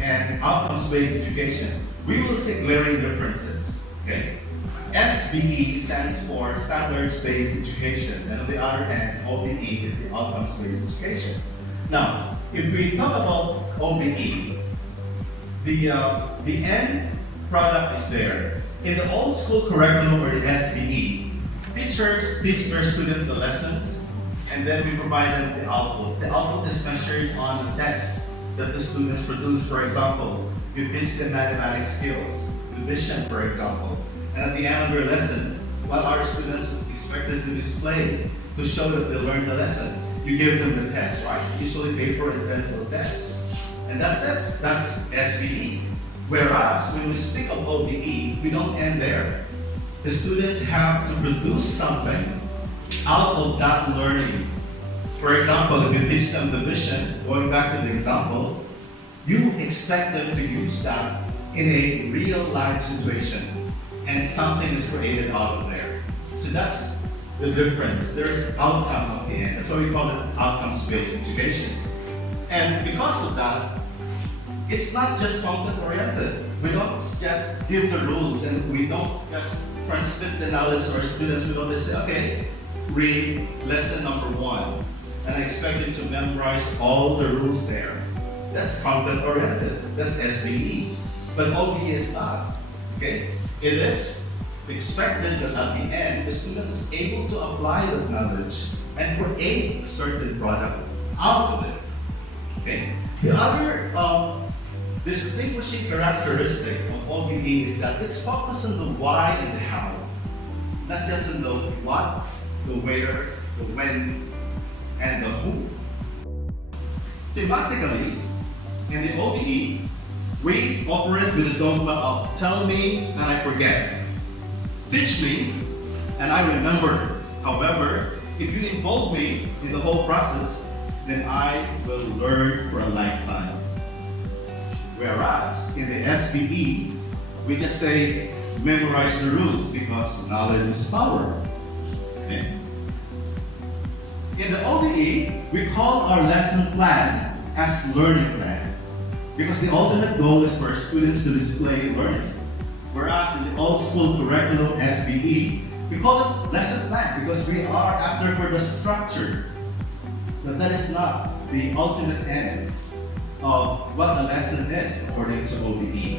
and outcomes-based education, we will see glaring differences. Okay? SBE stands for standards-based education, and on the other hand, OBE is the outcomes-based education. Now, if we talk about OBE, the end product is there. In the old school curriculum or the SBE, teachers teach their students the lessons, and then we provide them the output. The output is measured on the tests that the students produce. For example, you teach them mathematics skills, division, for example. And at the end of your lesson, what are students expected to display to show that they learned the lesson? You give them the test, right? Usually paper and pencil tests. And that's it. That's SBE. Whereas when we speak of OBE, we don't end there. The students have to produce something out of that learning. For example, if you teach them division, going back to the example, you expect them to use that in a real life situation, and something is created out of there. So that's the difference. There's outcome at the end. That's why we call it outcomes-based education. And because of that, it's not just content-oriented. We don't just give the rules and we don't just transmit the knowledge to our students. We don't just say, okay, read lesson number 1, and I expect you to memorize all the rules there. That's content-oriented. That's SBE. But OBE is not. Okay? It is expected that at the end, the student is able to apply the knowledge and create a certain product out of it. Okay? The other distinguishing characteristic of OBE is that it's focused on the why and the how, not just on the what, the where, the when, and the who. Thematically, in the OBE, we operate with the dogma of tell me and I forget, teach me and I remember. However, if you involve me in the whole process, then I will learn for a lifetime. Whereas in the SBE, we just say memorize the rules because knowledge is power. Okay? In the OBE, we call our lesson plan as learning plan, because the ultimate goal is for students to display learning. Whereas in the old school curriculum SBE, we call it lesson plan because we are after for the structure. But that is not the ultimate end of what the lesson is according to OBE.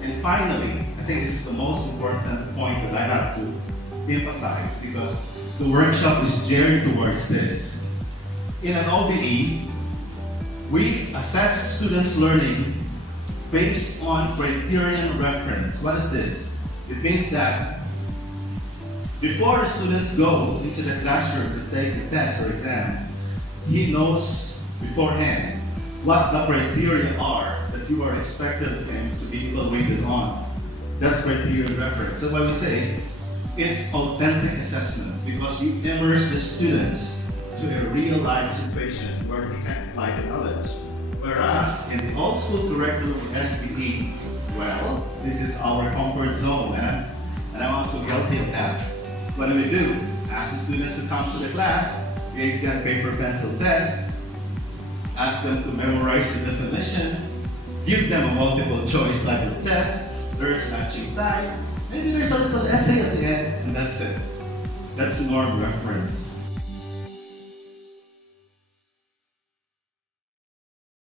And finally, I think this is the most important point that I have to emphasize because the workshop is geared towards this. In an OBE, we assess students' learning based on criterion reference. What is this? It means that before the students go into the classroom to take the test or exam, he knows beforehand what the criteria are that you are expected him to be evaluated on. That's criterion reference. That's why we say it's authentic assessment because you immerse the students to a real life situation where they can apply the knowledge. Whereas in the old school curriculum SBE, well, this is our comfort zone, man. And I'm also guilty of that. What do? Ask the students to come to the class, give them paper pencil test, ask them to memorize the definition, give them a multiple choice type of test, there's matching type, maybe there's a little essay at the end, and that's it. That's norm reference.